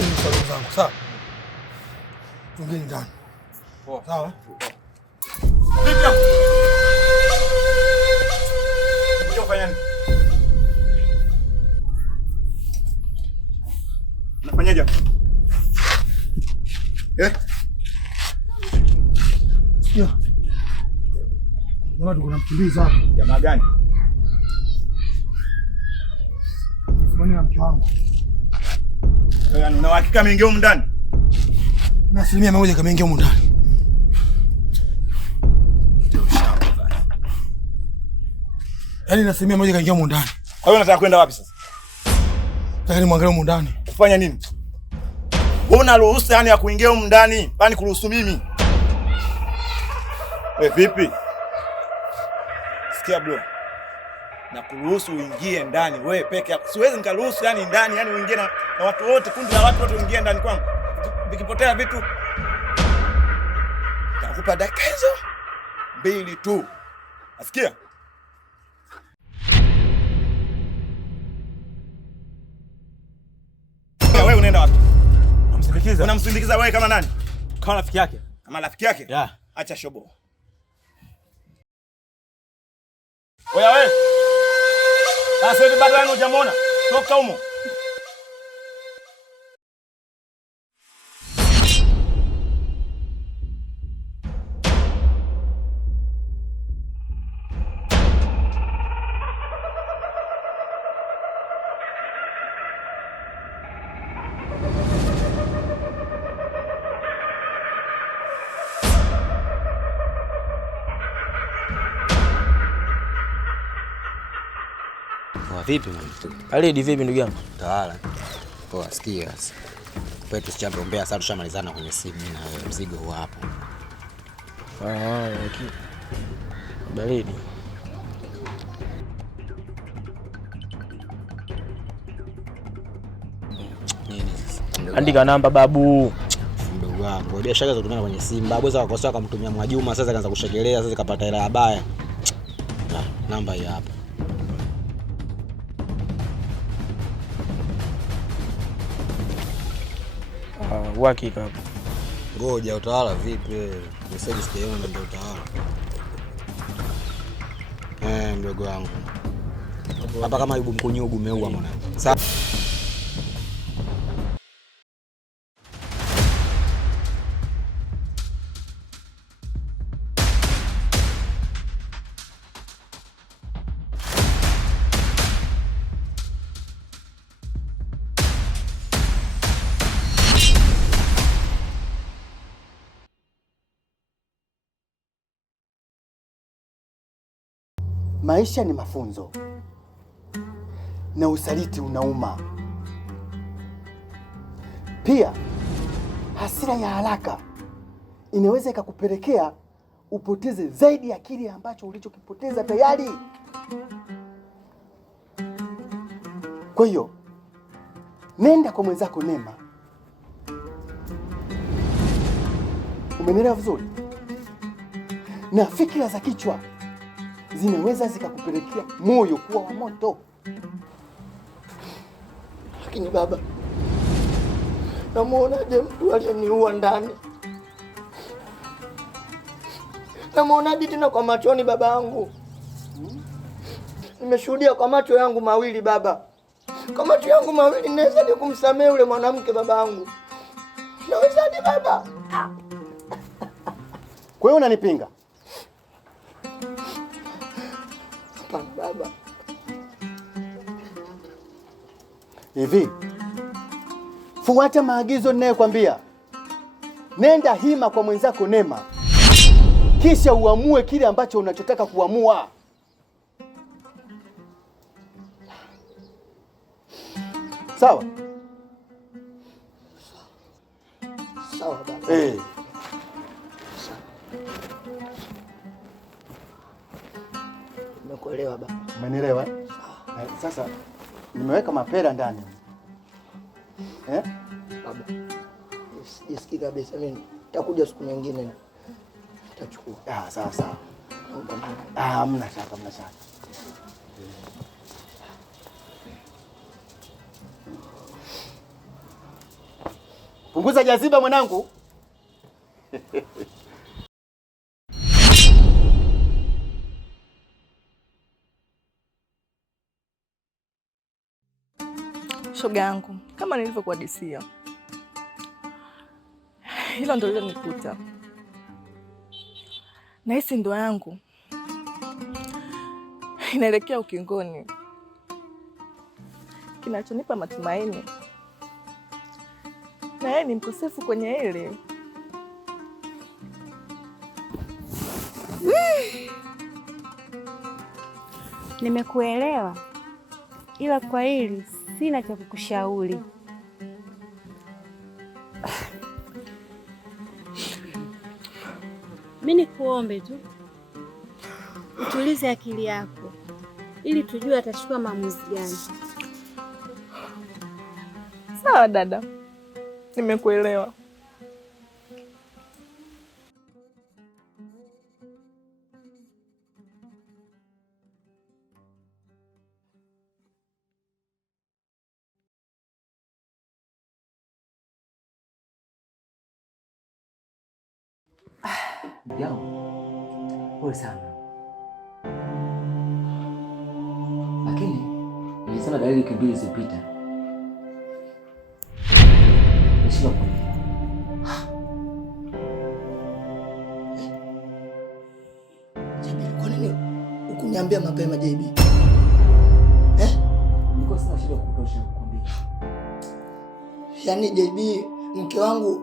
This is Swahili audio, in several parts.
Lakini sababu zangu sawa. Tungeni ndani. Poa. Sawa? Vipi? Unataka kufanya nini? Unafanyaje? Sikia. Jamaa tuko namkimbiza hapa. Jamaa gani? Mfumani na mke wangu. Yaani una uhakika ameingia huko ndani? Na 100% kameingia huko ndani. Ndio shamba. Yaani na 100% kaingia huko ndani. Kwa hiyo unataka kwenda wapi sasa? Nataka nimwangalie huko ndani. Kufanya nini? Wewe una ruhusa yani ya kuingia huko ndani? Bali kuruhusu mimi. Wewe vipi? Sikia bro. Na kuruhusu uingie ndani wewe peke yako. Siwezi nikaruhusu yani ndani yani uingie na watu wote, kundi la watu wote uingie ndani kwangu. Vikipotea vitu nakupa dakika hizo 2 tu. Asikia? Wewe unaenda wapi? Namsindikiza. Unamsindikiza wewe kama nani? Kama rafiki yake. Kama rafiki yake? Yeah. Acha shobo. Oya wewe. Sasa hivi bado yani hujamuona. Toka humo. Vipi mwana? Alidi vipi ndugu yangu? Tawala. Poa, sikia sasa. Kwetu tusichagombea sasa, tushamalizana kwenye simu na wewe, mzigo huo hapo. Lakini baridi. Nini sasa? Andika namba babu. Mdogo wangu, biashara za kutumia kwenye simu. Babu waweza kukosoa akamtumia Mwajuma, sasa kaanza kushegelea, sasa kapata hela baya. Namba hii hapa. Uhakika hapo. Ngoja, utawala vipi wewe? Message sikiona ndio utawala. Mdogo wangu. Hapa kama yubu mkunyugu umeua mwanangu. Sasa maisha ni mafunzo na usaliti unauma. Pia hasira ya haraka inaweza ikakupelekea upoteze zaidi ya kile ambacho ulichokipoteza tayari. Kwa hiyo nenda kwa mwenzako Neema. Umenielewa vizuri? Na fikira za kichwa zinaweza zikakupelekea moyo kuwa wa moto. Lakini baba, namuonaje mtu aliyeniua ndani? Namuonaje tena kwa machoni baba yangu? Nimeshuhudia kwa macho yangu mawili baba. Kwa macho yangu mawili naweza ni kumsamehe yule mwanamke baba yangu. Nawezaje baba? Kwa hiyo unanipinga? Baba, hivi fuata maagizo ninayokwambia. Nenda hima kwa mwenzako Neema, kisha uamue kile ambacho unachotaka kuamua. Sawa? Sawa baba. Nimekuelewa baba. Umenielewa? Sasa nimeweka mapera ndani. Baba. Jisikii kabisa mimi. Nitakuja siku nyingine. Nitachukua. Sawa sawa. Hamna shaka, hamna shaka. Punguza jaziba mwanangu. Shoga yangu, kama nilivyokuhadisia, hilo ndio lilonikuta. Nahisi ndoa yangu inaelekea ukingoni. Kinachonipa matumaini, na yeye ni mkosefu kwenye hili. Nimekuelewa, ila kwa hili sina cha kukushauri. Mimi nikuombe tu utulize akili yako ili tujue atachukua maamuzi gani. Sawa dada, nimekuelewa. Pole sana. Lakini nilisema dalili wiki mbili zilizopita. Nishika kwa. JB, kwa nini ukuniambia mapema JB? Niko sina shida kutosha kukwambia. Yaani JB, mke wangu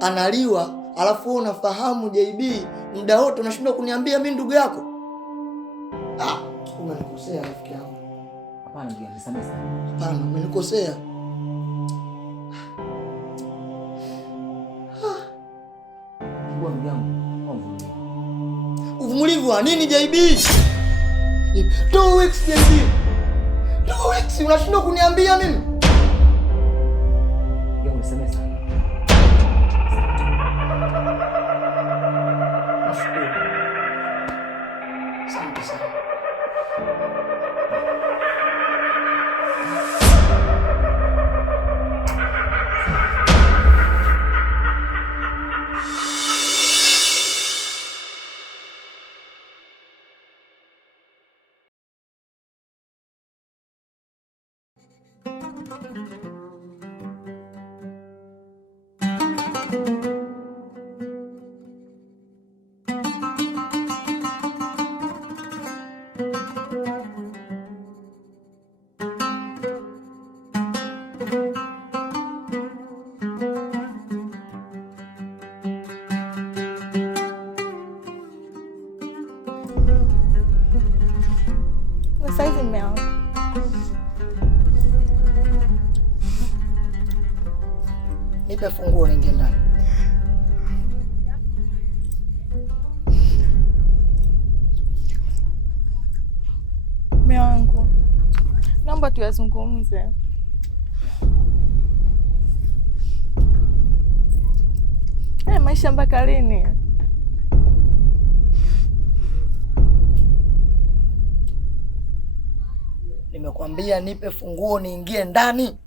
analiwa, alafu wewe unafahamu JB, muda wote unashindwa kuniambia mimi ndugu yako? Umenikosea rafiki yangu. Hapana ndugu, nisamehe sana. Hapana, umenikosea. Ndugu yangu, uvumilivu wa nini JB? 2 weeks JB. 2 weeks unashindwa kuniambia mimi? Yangu nisamehe sana. Asante sana. Saizi mume wangu, nipe funguo niingie ndani. mume wangu, naomba tuyazungumze. Maisha mpaka lini? Nimekwambia nipe funguo niingie ndani.